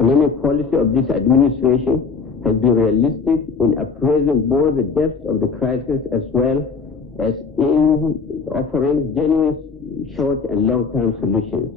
economic policy of this administration has been realistic in appraising both the depth of the crisis as well as in offering genuine short and long-term solutions.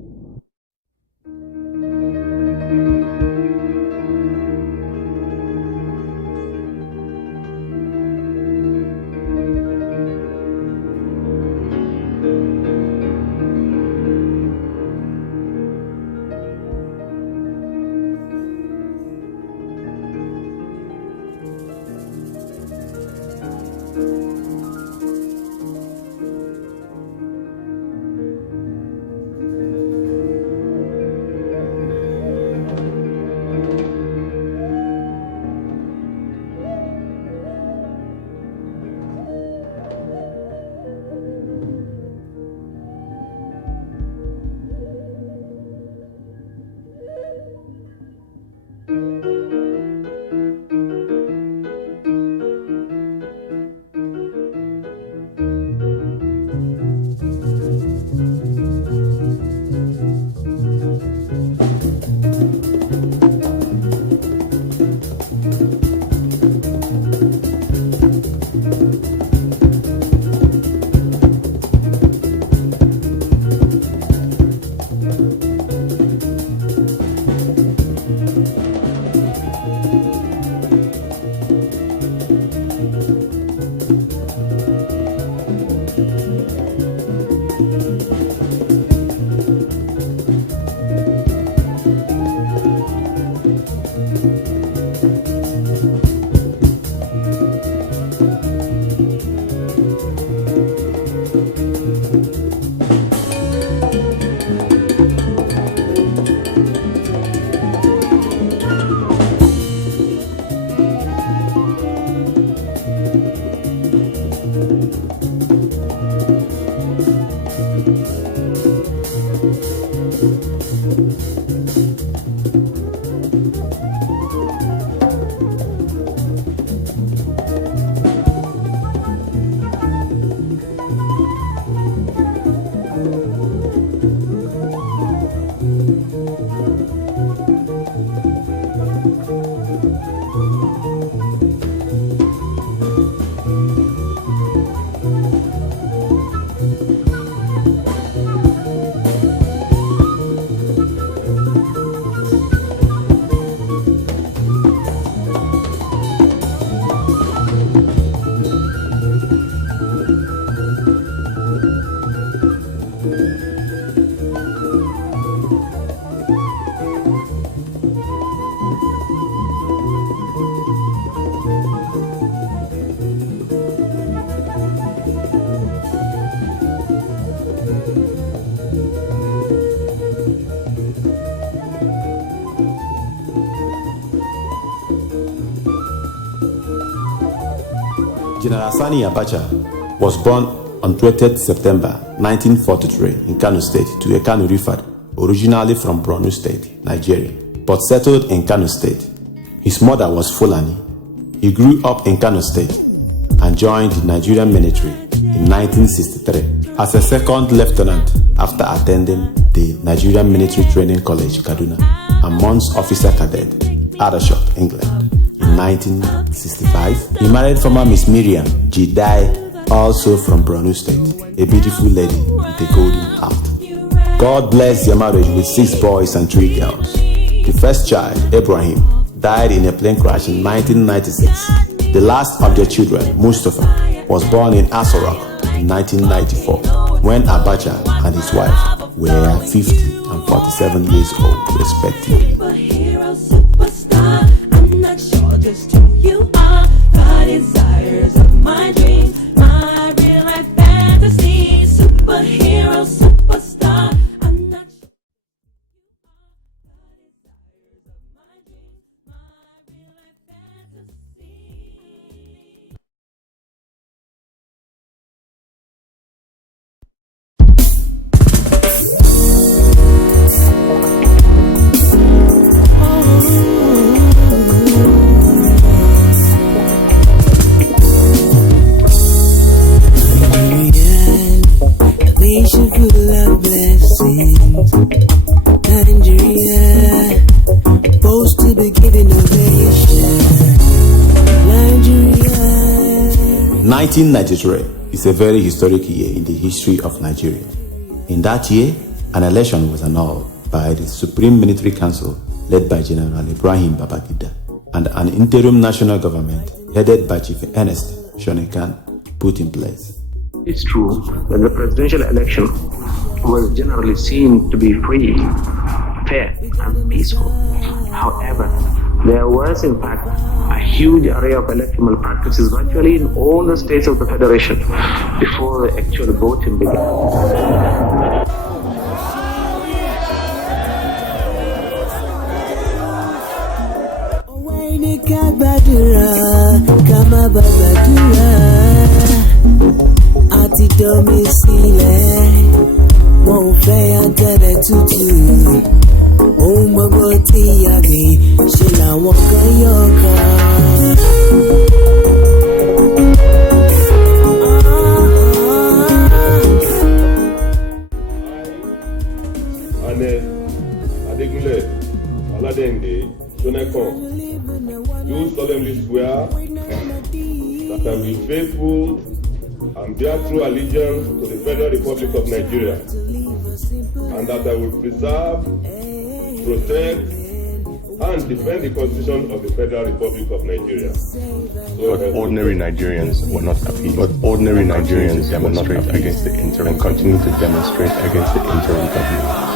General Sani Abacha was born on 20th September 1943 in Kano State to a Kano Rifat, originally from Borno State, Nigeria, but settled in Kano State. His mother was Fulani. He grew up in Kano State and joined the Nigerian military in 1963 as a second lieutenant after attending the Nigerian Military Training College, Kaduna, and months officer cadet, Aldershot, England. In 1965, he married former Miss Miriam Jidai, also from Borno State, a beautiful lady with a golden heart. God blessed their marriage with 6 boys and 3 girls. The first child, Ibrahim, died in a plane crash in 1996. The last of their children, Mustafa, was born in Asorok in 1994, when Abacha and his wife were 50 and 47 years old, respectively. Full of blessings, Nigeria, both 1993 is a very historic year in the history of Nigeria. In that year, an election was annulled by the Supreme Military Council led by General Ibrahim Babangida, and an interim national government headed by Chief Ernest Shonekan put in place. It's true that the presidential election was generally seen to be free, fair, and peaceful. However, there was in fact a huge array of electoral malpractices virtually in all the states of the Federation before the actual voting began. Àti dọ́mi sílẹ̀, wọ́n ò fẹ́ àtẹ̀lẹ̀ tútù. Ohun gbogbo tí a gbìn ṣe làwọn kan yọ̀ ká. Adegunle Oladende Shonekan, do solemnly swear that I will be faithful and bear true allegiance to the Federal Republic of Nigeria, and that I will preserve, protect, and defend the Constitution of the Federal Republic of Nigeria. But ordinary Nigerians were not happy. But ordinary Nigerians demonstrate against the interim and continue to demonstrate against the interim government.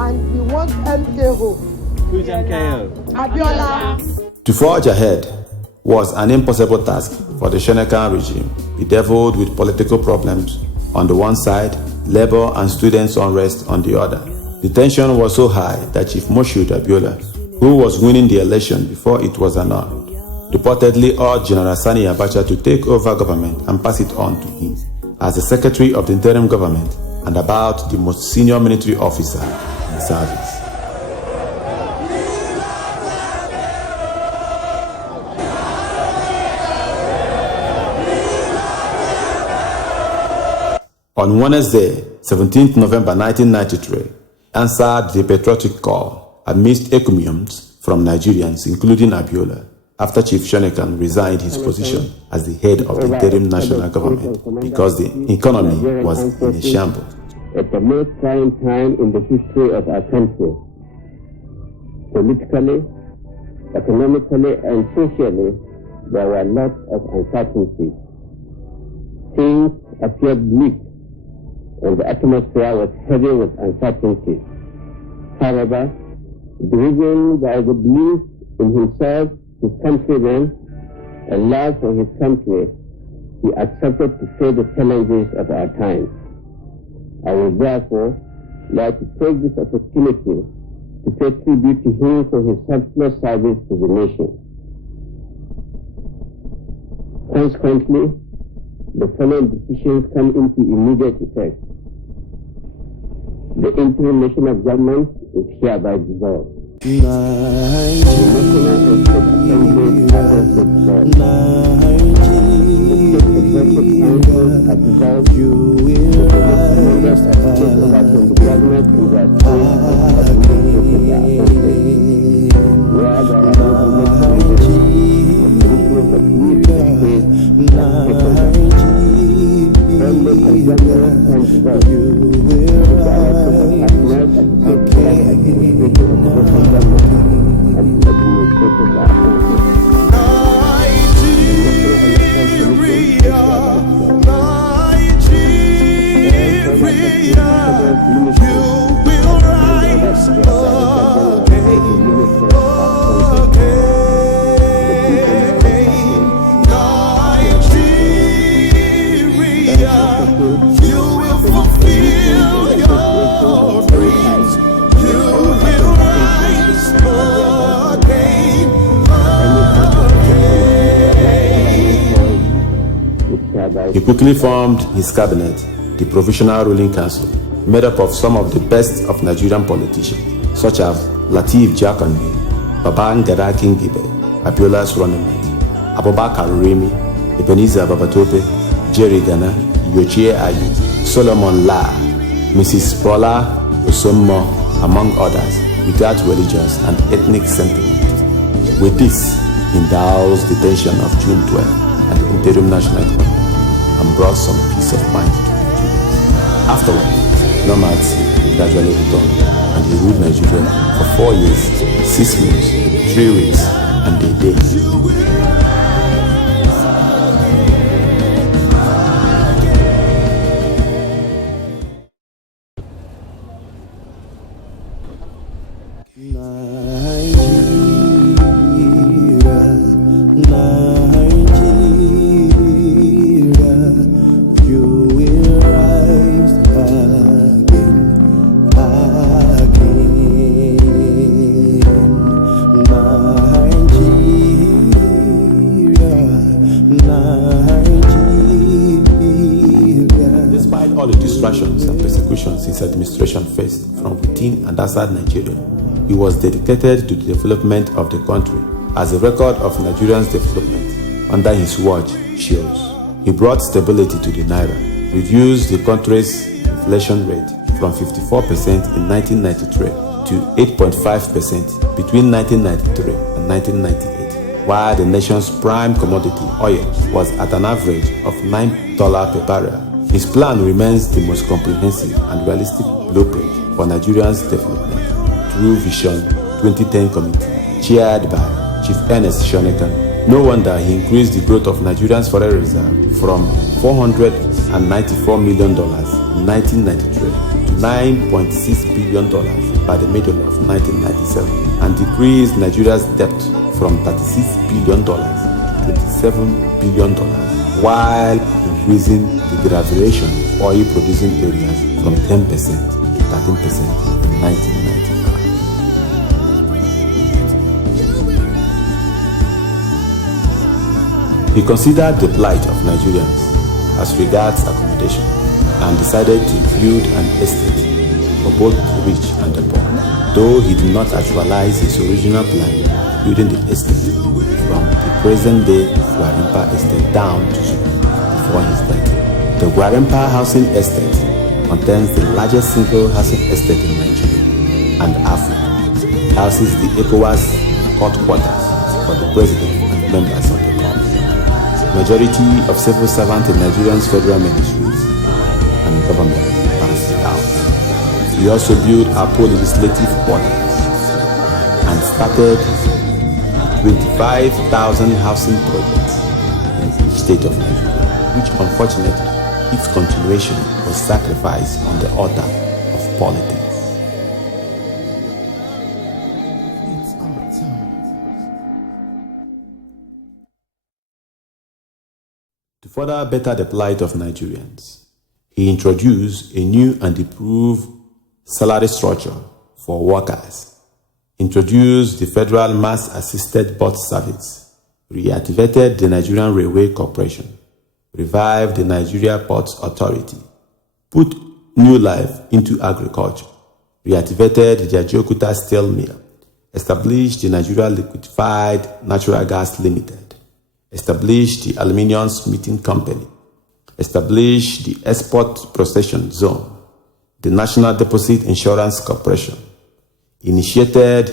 And we want MKO. Who's MKO? Abiola. To forge ahead was an impossible task for the Shonekan regime, bedeviled with political problems on the one side, labor and students' unrest on the other. The tension was so high that Chief Moshood Abiola, who was winning the election before it was annulled, reportedly urged General Sani Abacha to take over government and pass it on to him as the secretary of the interim government and about the most senior military officer in the service. On Wednesday, 17th November 1993, answered the patriotic call amidst encomiums from Nigerians, including Abiola, after Chief Shonekan resigned his position as the head of the interim national government because the economy was in a shambles. At the most trying time in the history of our country, politically, economically, and socially, there were lots of uncertainties. Things appeared bleak, and the atmosphere was heavy with uncertainty. However, driven by the belief in himself, his countrymen, and love for his country, he accepted to face the challenges of our time. I would therefore like to take this opportunity to pay tribute to him for his selfless service to the nation. Consequently, the following decisions come into immediate effect. The interim national government is hereby dissolved. The National and State Assemblies are also dissolved. The State Executive Councils are dissolved. The members are taken over from the government in their state administrative appointments. Where there are no elections, the commissioners of each state are taken over. Only examiners can dissolve. He quickly formed his cabinet, the Provisional Ruling Council, made up of some of the best of Nigerian politicians, such as Lateef Jackson, Babangida Kingibe, Abiola's running mate, Abubakar Remi, Ebenezer Babatope, Jerry Gana, Yochie Ayu, Solomon La, Mrs. Paula Osommo, among others. without religious and ethnic sentiment. With this, he endows the detention of June 12 and the interim national government and brought some peace of mind to Nigerians. Afterwards, normalcy gradually returned, and he ruled Nigeria for 4 years, 6 months, 3 weeks, and a day. Despite all the distractions and persecutions his administration faced from within and outside Nigeria, he was dedicated to the development of the country, as a record of Nigerians' development under his watch shows. He brought stability to the naira, reduced the country's inflation rate from 54% in 1993 to 8.5% between 1993 and 1998, while the nation's prime commodity, oil, was at an average of $9 per barrel. His plan remains the most comprehensive and realistic blueprint for Nigerians' development through Vision 2010 Committee, chaired by Chief Ernest Shonekan. No wonder he increased the growth of Nigeria's foreign reserve from $494 million in 1993 to $9.6 billion by the middle of 1997, and decreased Nigeria's debt from $36 billion to $27 billion, while increasing the derivation of oil-producing areas from 10% to 13% in 1995. He considered the plight of Nigerians as regards accommodation and decided to build an estate for both the rich and the poor, though he did not actualize his original plan of building the estate from the present-day Gwarimpa estate down to Suku before his death. The Gwarimpa housing estate contains the largest single housing estate in Nigeria and Africa. It houses the ECOWAS court quarters for the president and members of the court. Majority of civil servants in Nigeria's federal ministries and government passed out. He also built Apo legislative quarters and started 25,000 housing projects in each state of Nigeria, which unfortunately, its continuation was sacrificed on the altar of politics. To further better the plight of Nigerians, he introduced a new and improved salary structure for workers, introduced the Federal Mass Assisted Bus Service, reactivated the Nigerian Railway Corporation, revived the Nigeria Ports Authority, put new life into agriculture, reactivated the Ajaokuta Steel Mill, established the Nigeria Liquefied Natural Gas Limited, established the Aluminium Smithing Company, established the Export Processing Zone, the National Deposit Insurance Corporation, initiated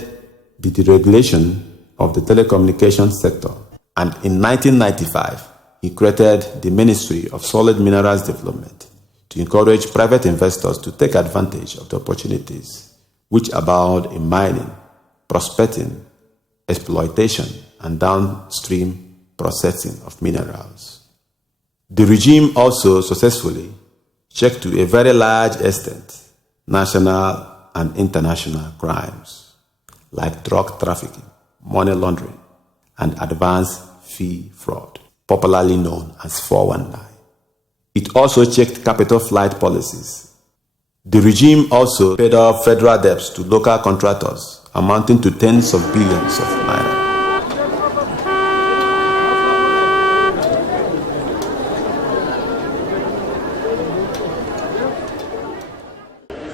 the deregulation of the telecommunications sector, and in 1995, he created the Ministry of Solid Minerals Development to encourage private investors to take advantage of the opportunities which abound in mining, prospecting, exploitation, and downstream processing of minerals. The regime also successfully checked to a very large extent national and international crimes like drug trafficking, money laundering, and advance fee fraud, popularly known as 419. It also checked capital flight policies. The regime also paid off federal debts to local contractors amounting to tens of billions of naira.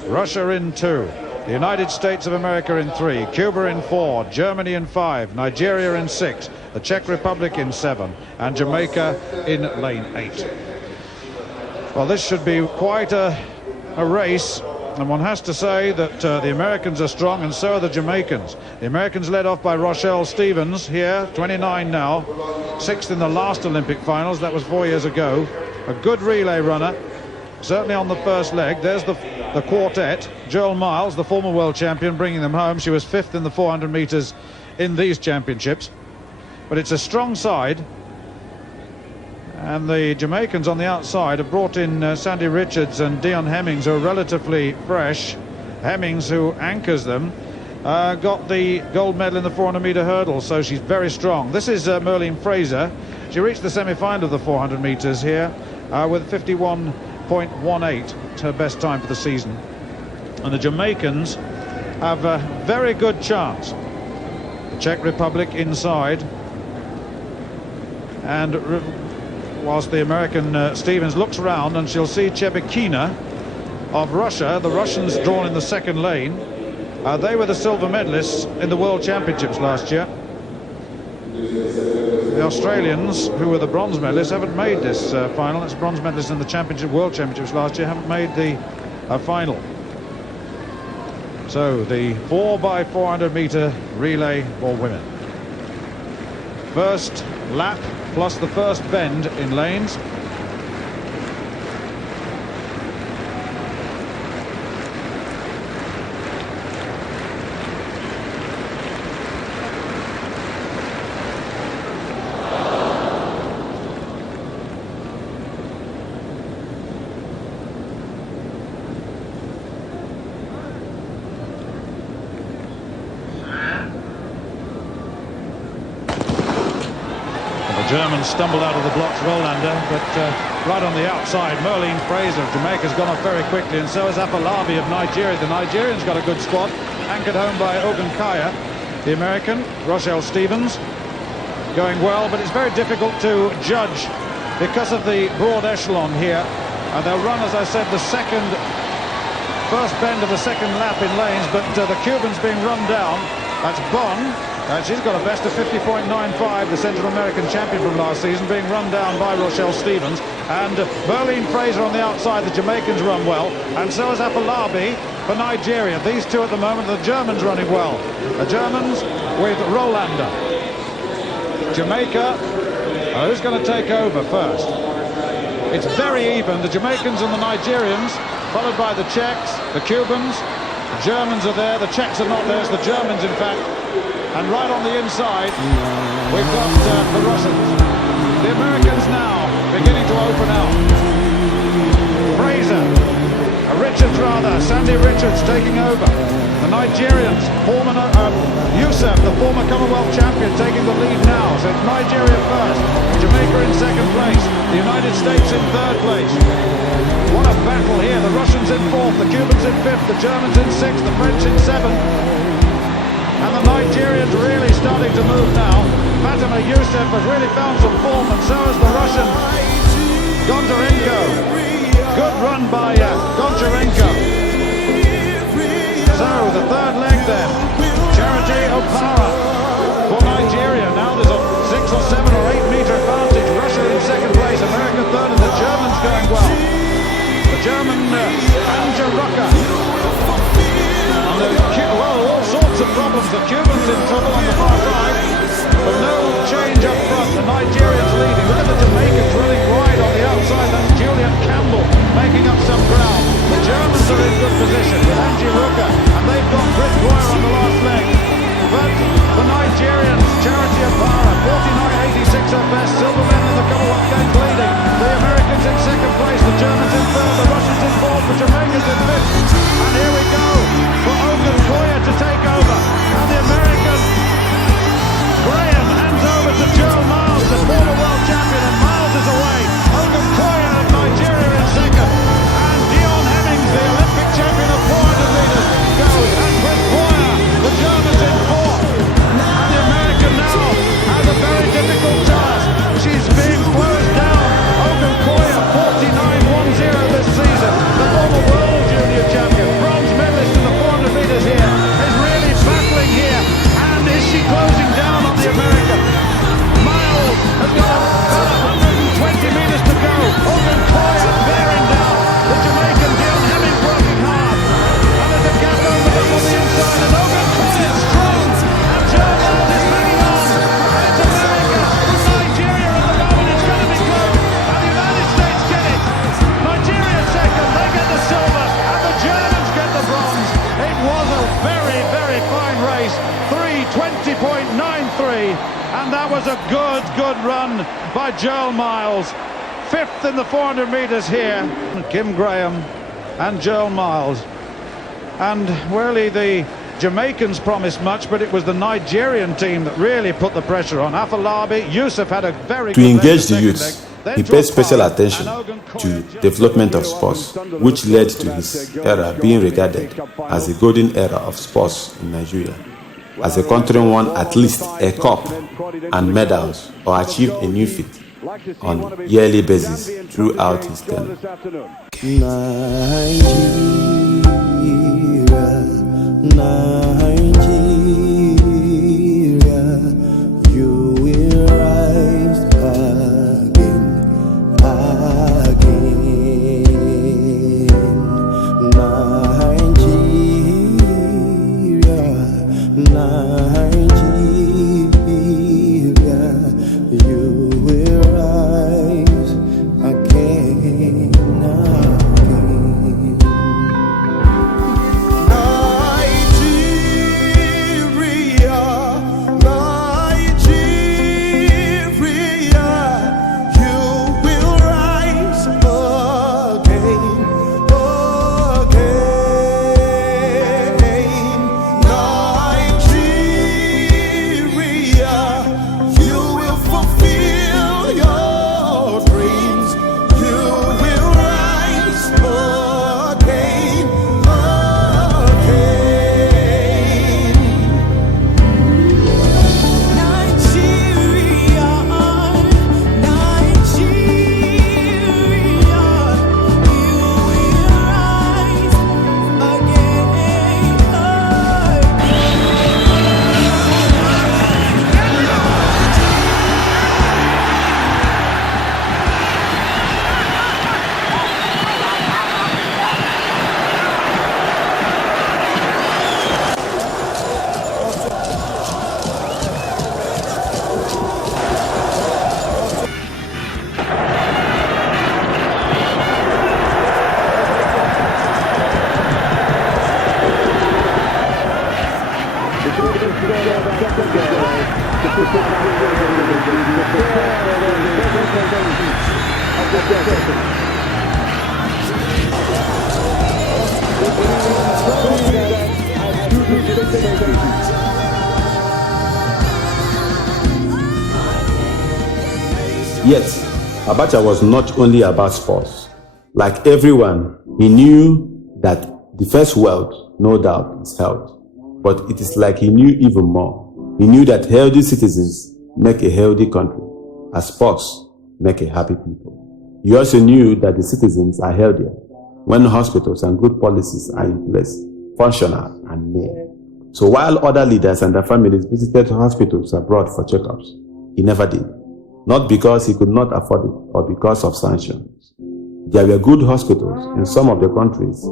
Russia in 2, the United States of America in 3, Cuba in 4, Germany in 5, Nigeria in 6, the Czech Republic in 7, and Jamaica in lane 8. Well, this should be quite a race And one has to say that the Americans are strong, and so are the Jamaicans. The Americans led off by Rochelle Stevens here, 29 now, 6th in the last Olympic finals. That was 4 years ago. A good relay runner, certainly on the first leg. There's the quartet. Joel Miles, the former world champion, bringing them home. She was 5th in the 400 metres in these championships. But it's a strong side. And the Jamaicans on the outside have brought in Sandy Richards and Dion Hemmings, who are relatively fresh. Hemmings, who anchors them, got the gold medal in the 400-metre hurdle, so she's very strong. This is Merlene Fraser. She reached the semi-final of the 400 metres here with 51.18. It's her best time for the season. And the Jamaicans have a very good chance. The Czech Republic inside. And whilst the American Stevens looks round, and she'll see Chebekina of Russia. The Russians drawn in the second lane. They were the silver medalists in the World Championships last year. The Australians, who were the bronze medalists, haven't made this final. That's bronze medalists in the World Championships last year, haven't made the final. So the 4x400 metre relay for women. First lap plus the first bend in lanes. Germans stumbled out of the blocks, Rolander, but right on the outside, Merlene Fraser of Jamaica has gone off very quickly, and so has Afolabi of Nigeria. The Nigerian's got a good squad, anchored home by Ogun Kaya. The American, Rochelle Stevens, going well, but it's very difficult to judge because of the broad echelon here. They'll run, as I said, the first bend of the second lap in lanes, but the Cuban's being run down. That's Bon. She's got a best of 50.95, the Central American champion from last season, being run down by Rochelle Stevens. And Merlene Fraser on the outside, the Jamaicans run well, and so is Afolabi for Nigeria. These two at the moment, the Germans running well. The Germans with Rolander. Jamaica, who's going to take over first? It's very even, the Jamaicans and the Nigerians, followed by the Czechs, the Cubans. The Germans are there, the Czechs are not there, it's the Germans in fact. And right on the inside, we've got the Russians. The Americans now beginning to open out. Fraser, Richards rather, Sandy Richards taking over. The Nigerians, Youssef, the former Commonwealth champion, taking the lead now. So it's Nigeria first, Jamaica in second place, the United States in third place. What a battle here. The Russians in fourth, the Cubans in fifth, the Germans in sixth, the French in seventh. And the Nigerians really starting to move now. Fatima Youssef has really found some form, and so has the Russian Gondarenko. Good run by Gondarenko. So the third leg then. Charity Opara for Nigeria. Now there's a 6 or 7 or 8 metre advantage. Russia in second place, America third, and the Germans going well. The German Anja Rucker. All sorts of problems. The Cubans in trouble on the far right, but no change up front. The Nigerians leading. Look at the Jamaicans running wide on the outside. That's Juliet Campbell making up some ground. The Germans are in good position with Angie Rucker, and they've got Britt Dwyer on the last leg. But the Nigerians, Charity Opara, 49.86 her best, silver medal in the Commonwealth Games leading. The Americans in second place, the Germans in third, the Russians in fourth, the Jamaicans in fifth. And here we go for Ogun Koya to take over. And the American Graham hands over to Joel Miles, the former world champion, and Miles is away. Ogun Koya of Nigeria in second. And Dion Hemmings, the Olympic champion of 400 was a good run by Joel Miles. 5th in the 400 metres here. Kim Graham and Joel Miles. And really the Jamaicans promised much, but it was the Nigerian team that really put the pressure on. Afolabi, Yusuf had a very To good engage the youths, he paid special attention to development of sports, which led to his era being regarded as the golden era of sports in Nigeria, as the country won at least a cup and medals or achieved a new feat on yearly basis throughout his tenure. Nigeria, you will rise again. Nigeria, you will rise again. Yet, Abacha was not only about sports. Like everyone, he knew that the first wealth, no doubt, is health. But it is like he knew even more. He knew that healthy citizens make a healthy country, as sports make a happy people. He also knew that the citizens are healthier when hospitals and good policies are in place, functional and near. So while other leaders and their families visited hospitals abroad for checkups, he never did. Not because he could not afford it or because of sanctions. There were good hospitals in some of the countries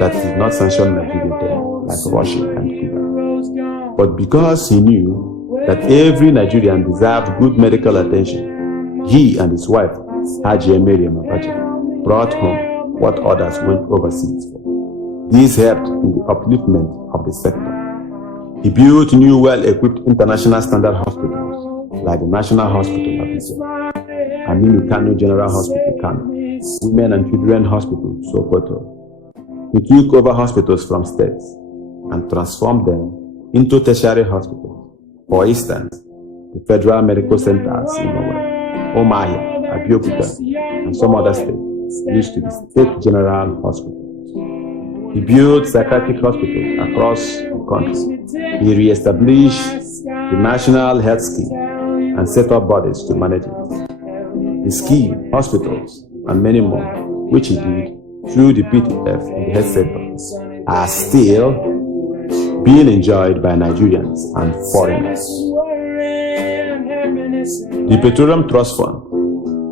that did not sanction Nigeria then, like Russia and Cuba. But because he knew that every Nigerian deserved good medical attention, he and his wife, Amazing Abacha, brought home what others went overseas for. This helped in the upliftment of the sector. He built new well-equipped international standard hospitals like the National Hospital Abuja, Aminu Kano General Hospital Kano, Women and Children Hospital Sokoto. He took over hospitals from states and transformed them into tertiary hospitals. For instance, the Federal Medical Centers in Omaya, Abeokuta, and some other states used to be state general hospitals. He built psychiatric hospitals across the country. He re-established the National Health Scheme and set up bodies to manage it. The scheme, hospitals, and many more, which he did through the PTF in the health sector, are still being enjoyed by Nigerians and foreigners. The Petroleum Trust Fund,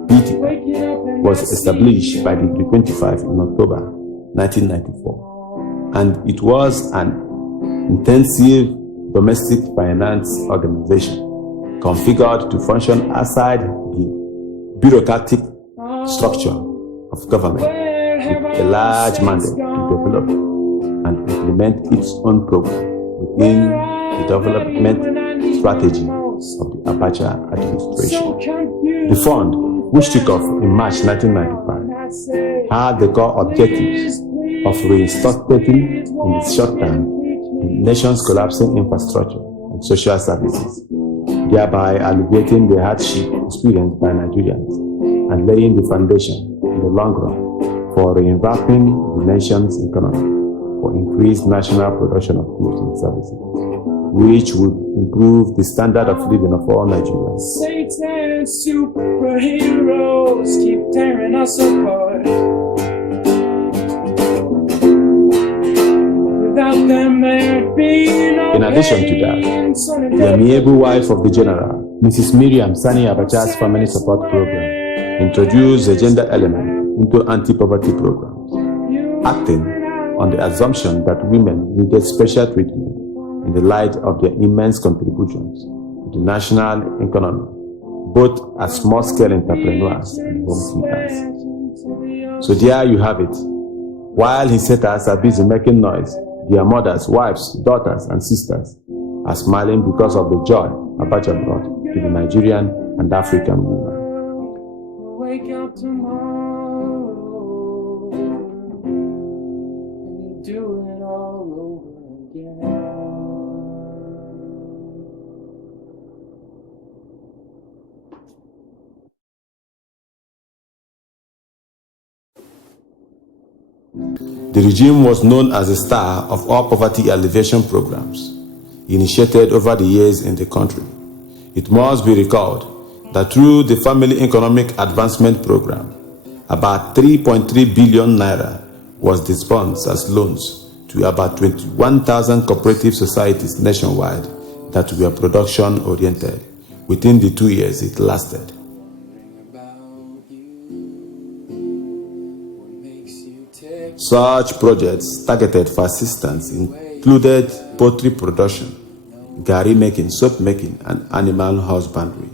PTF, was established by Decree 25 in October 1994, and it was an intensive domestic finance organization configured to function outside the bureaucratic structure of government with a large mandate to develop and implement its own program within the development strategy of the Abacha administration. The fund, which took off in March 1995, had the core objectives of reinstating in the short term the nation's collapsing infrastructure and social services, thereby alleviating the hardship experienced by Nigerians and laying the foundation in the long run for revamping the nation's economy for increased national production of goods and services, which would improve the standard of living of all Nigerians. Satan superheroes keep tearing us apart. Without them there'd be no. In addition to that, the amiable wife of the general, Mrs. Miriam Sani Abacha's family support program, introduced a gender element into anti-poverty programs, acting on the assumption that women needed special treatment in the light of their immense contributions to the national economy, both as small-scale entrepreneurs and home keepers. So there you have it. While his haters are busy making noise, their mothers, wives, daughters, and sisters are smiling because of the joy Abacha brought to the Nigerian and African women. Wake up tomorrow and do it all over again. The regime was known as a star of all poverty alleviation programs initiated over the years in the country. It must be recalled that through the Family Economic Advancement Program, about 3.3 billion naira was disbursed as loans to about 21,000 cooperative societies nationwide that were production-oriented within the 2 years it lasted. Such projects targeted for assistance included poultry production, gari making, soap making, and animal husbandry.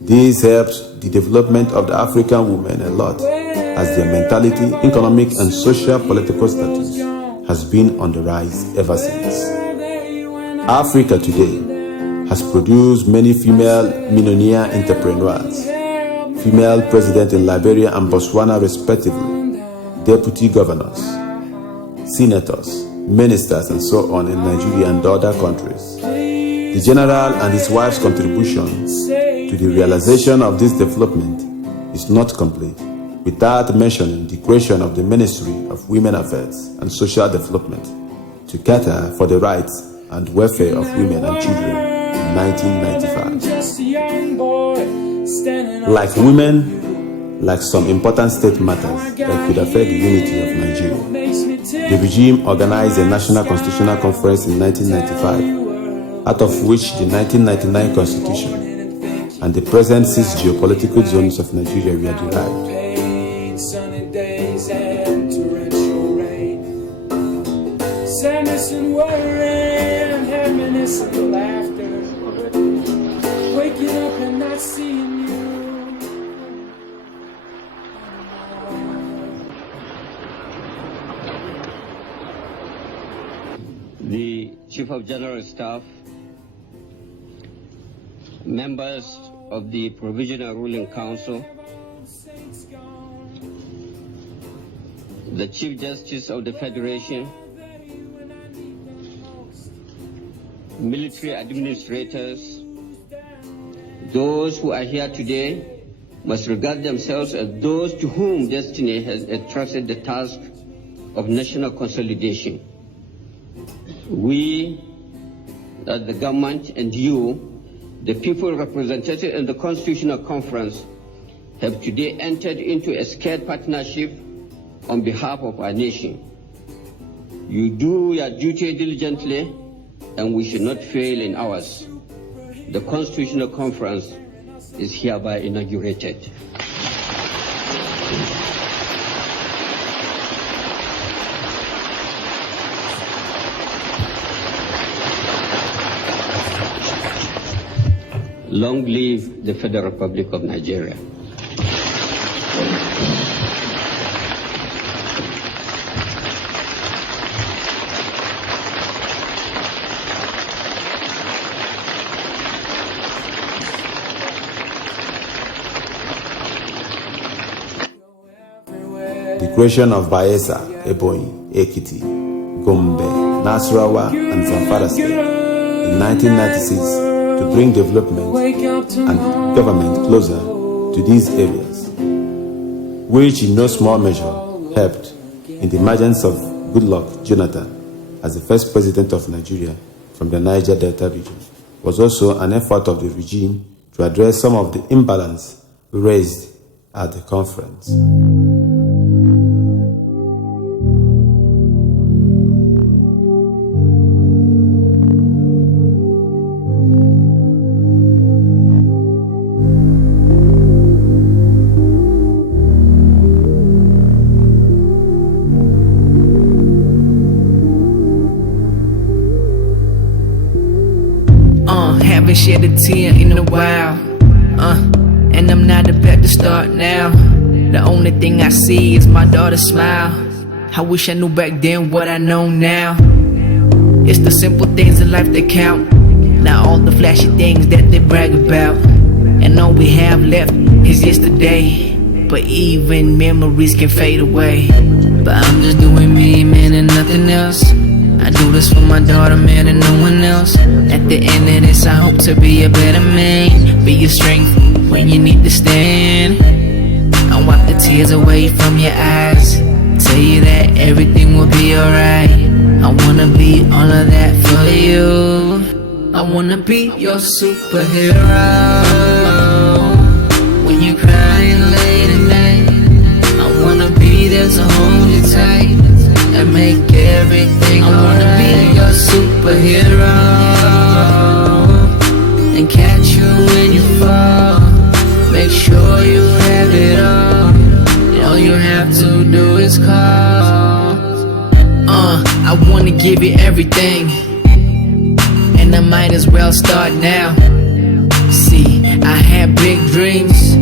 This helped the development of the African women a lot, as their mentality, economic, and social political status has been on the rise ever since. Africa today has produced many female millionaire entrepreneurs, female president in Liberia and Botswana respectively, deputy governors, senators, ministers, and so on in Nigeria and other countries. The general and his wife's contribution to the realization of this development is not complete without mentioning the creation of the Ministry of Women Affairs and Social Development to cater for the rights and welfare of women and children in 1995. Like women, like some important state matters that could affect the unity of Nigeria, the regime organized a National Constitutional Conference in 1995, out of which the 1999 Constitution and the present 6 geopolitical zones of Nigeria were derived. Sadness and worry and happiness and laughter, waking up and not seeing you. The Chief of General Staff, members of the Provisional Ruling Council, the Chief Justice of the Federation, military administrators, those who are here today must regard themselves as those to whom destiny has entrusted the task of national consolidation. We, as the government, and you, the people represented in the Constitutional Conference, have today entered into a scared partnership on behalf of our nation. You do your duty diligently, and we should not fail in ours. The Constitutional Conference is hereby inaugurated. Long live the Federal Republic of Nigeria. the creation of Bayelsa, Ebonyi, Ekiti, Gombe, Nasarawa, and Zamfara State in 1996 to bring development and government closer to these areas, which in no small measure helped in the emergence of Goodluck Jonathan as the first president of Nigeria from the Niger Delta region, was also an effort of the regime to address some of the imbalance raised at the conference. Haven't shed a tear in a while, and I'm not about to start now. The only thing I see is my daughter's smile. I wish I knew back then what I know now. It's the simple things in life that count, not all the flashy things that they brag about. And all we have left is yesterday, but even memories can fade away. But I'm just doing me, man, and nothing else. I do this for my daughter, man, and no one else. At the end of this, I hope to be a better man, be your strength when you need to stand. I'll wipe the tears away from your eyes, tell you that everything will be alright. I wanna be all of that for you. I wanna be your superhero. When you're crying late at night, I wanna be there to hold you tight and make everything alright. I wanna be your superhero and catch you when you fall. Make sure you have it all. And all you have to do is call. I wanna give you everything, and I might as well start now. See, I had big dreams,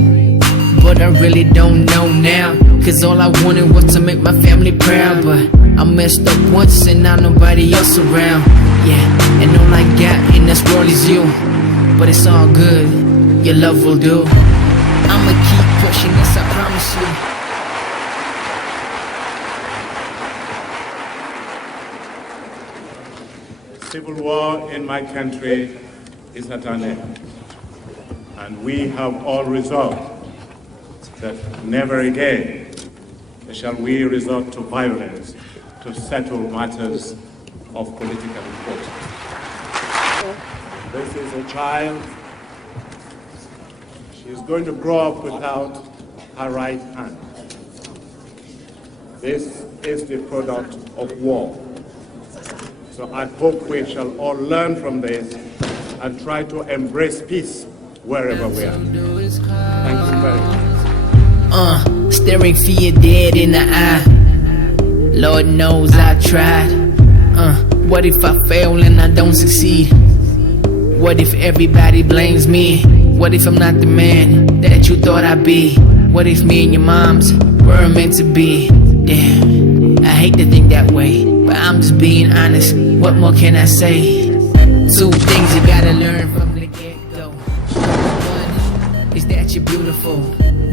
but I really don't know now. Cause all I wanted was to make my family proud, but I messed up once and now nobody else around. Yeah, and all I got in this world is you, but it's all good, your love will do. I'ma keep pushing this, I promise you. Civil war in my country is at an end, and we have all resolved that never again shall we resort to violence to settle matters of political importance. This is a child. She is going to grow up without her right hand. This is the product of war. So I hope we shall all learn from this and try to embrace peace wherever we are. Thank you very much. Staring fear dead in the eye. Lord knows I tried. What if I fail and I don't succeed? What if everybody blames me? What if I'm not the man that you thought I'd be? What if me and your moms were meant to be? Damn, I hate to think that way, but I'm just being honest. What more can I say? Two things you gotta learn from the get-go. One is that you're beautiful.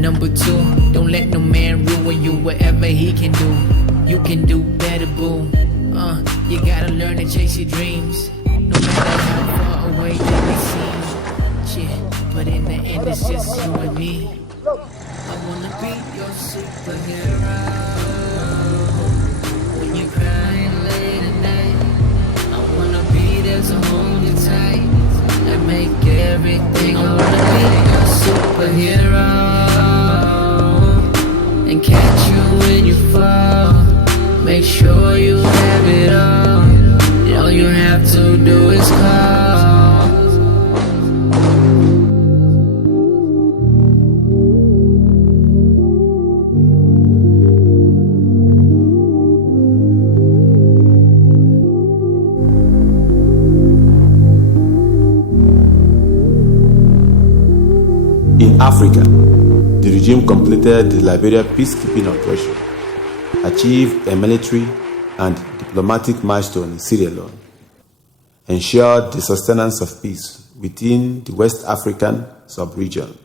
Number two, don't let no man ruin you. Whatever he can do, you can do better, boo. You gotta learn to chase your dreams, no matter how far away they may seem. Yeah, but in the end it's just you and me. I wanna be your superhero. When you're crying late at night, I wanna be there to hold you tight and make everything. I wanna be your superhero and catch you when you fall. Make sure you have it all. And all you have to do is call. In Africa, the regime completed the Liberia peacekeeping operation, achieved a military and diplomatic milestone in Sierra Leone, ensured the sustenance of peace within the West African sub-region,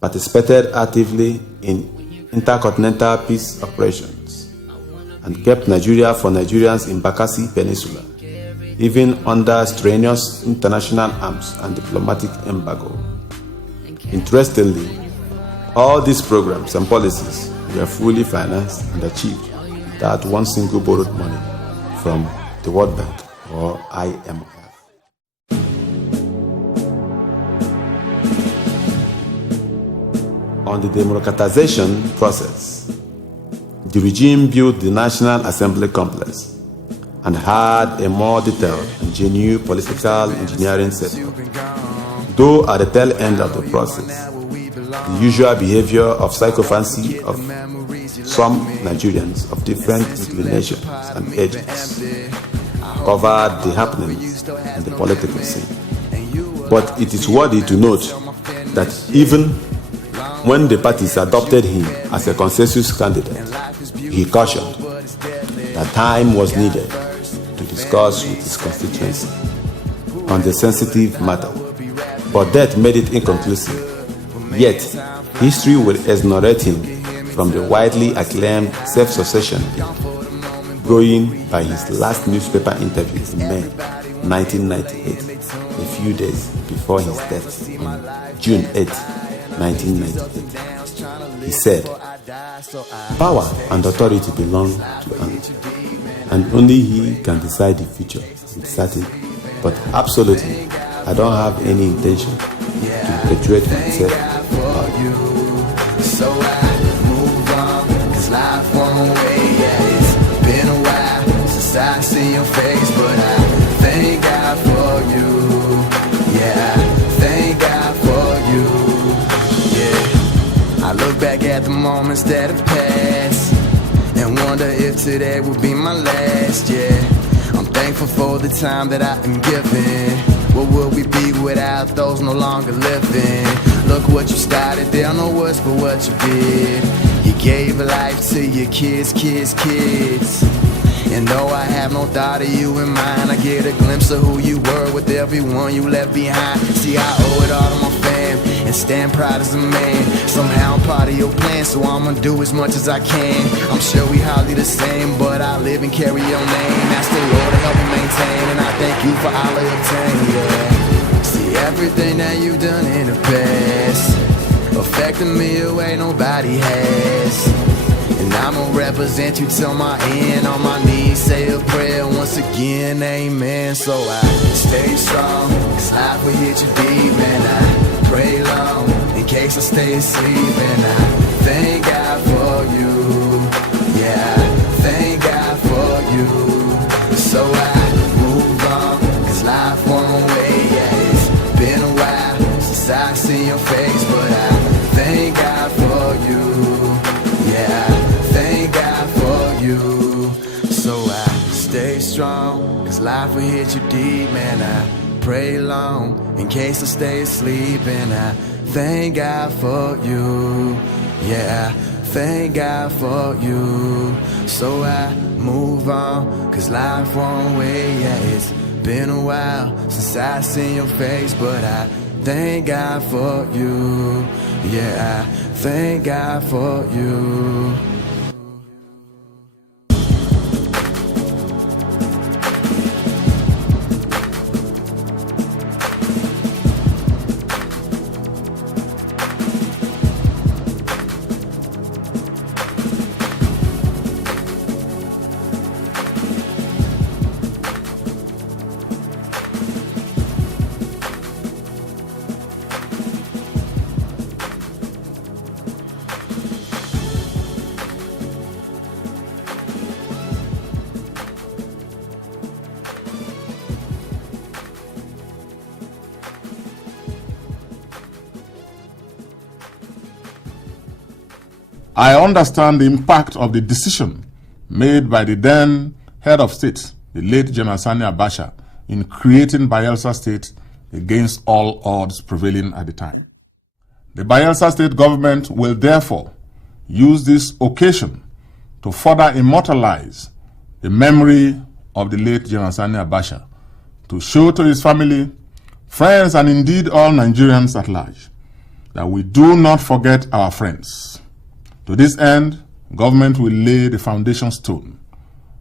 participated actively in intercontinental peace operations and kept Nigeria for Nigerians in Bakassi Peninsula, even under strenuous international arms and diplomatic embargo. Interestingly, all these programs and policies were fully financed and achieved without one single borrowed money from the World Bank or IMF. On the democratization process, the regime built the National Assembly complex and had a more detailed and genuine political engineering setup. Though at the tail end of the process, the usual behavior of sycophancy of some Nigerians of different inclinations and ages covered the happenings in the political scene. But it is worthy to note that even when the parties adopted him as a consensus candidate, he cautioned that time was needed to discuss with his constituency on the sensitive matter, but death made it inconclusive. Yet, history will exonerate him from the widely acclaimed self-succession, going by his last newspaper interview in May 1998, a few days before his death on June 8, 1998. He said, "Power and authority belong to Allah, and only He can decide the future with certainty. But absolutely, I don't have any intention to perpetuate myself for you." So I move on, 'cause life won't wait. Yeah, it's been a while since I see your face, but I thank God for you. Yeah, thank God for you. Yeah, I look back at the moments that have passed and wonder if today will be my last. Yeah, I'm thankful for the time that I've been given. What would we be without those no longer living? Look what you started, there are no words for what you did. You gave life to your kids. And though I have no thought of you in mind, I get a glimpse of who you were with everyone you left behind. See, I owe it all to my fam and stand proud as a man. Somehow I'm part of your plan, so I'ma do as much as I can. I'm sure we hardly the same, but I live and carry your name. Ask the Lord to help me maintain, and I thank you for all I obtain. Yeah, see everything that you've done in the past affected me a way nobody has. And I'ma represent you till my end. On my knees, say a prayer once again, amen. So I stay strong, 'cause life will hit you deep. And I pray long, in case I stay asleep. And I thank God for you. Yeah, thank God for you. So I move on, 'cause life won't wait. Yeah, it's been a while since I seen your face, but I thank God for you. Yeah, thank God for you. So I stay strong, 'cause life will hit you deep. Man, I pray long, in case I stay asleep. And I thank God for you. Yeah, thank God for you. So I move on, 'cause life won't wait. Yeah, it's been a while since I seen your face, but I thank God for you. Yeah, I thank God for you. I understand the impact of the decision made by the then head of state, the late General Sani Abacha, in creating Bayelsa State against all odds prevailing at the time. The Bayelsa State government will therefore use this occasion to further immortalize the memory of the late General Sani Abacha, to show to his family, friends, and indeed all Nigerians at large, that we do not forget our friends. To this end, government will lay the foundation stone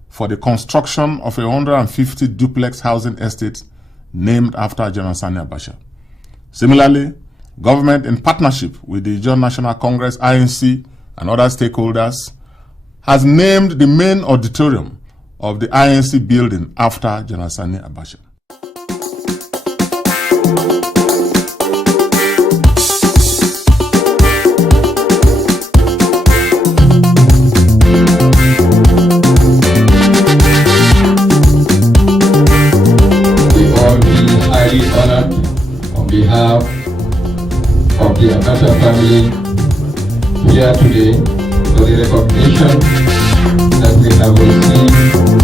for the construction of 150 duplex housing estates named after General Sani Abacha. Similarly, government, in partnership with the John National Congress, INC, and other stakeholders, has named the main auditorium of the INC building after General Sani Abacha. We all feel highly honored on behalf of the Abacha family here today for the recognition that we have received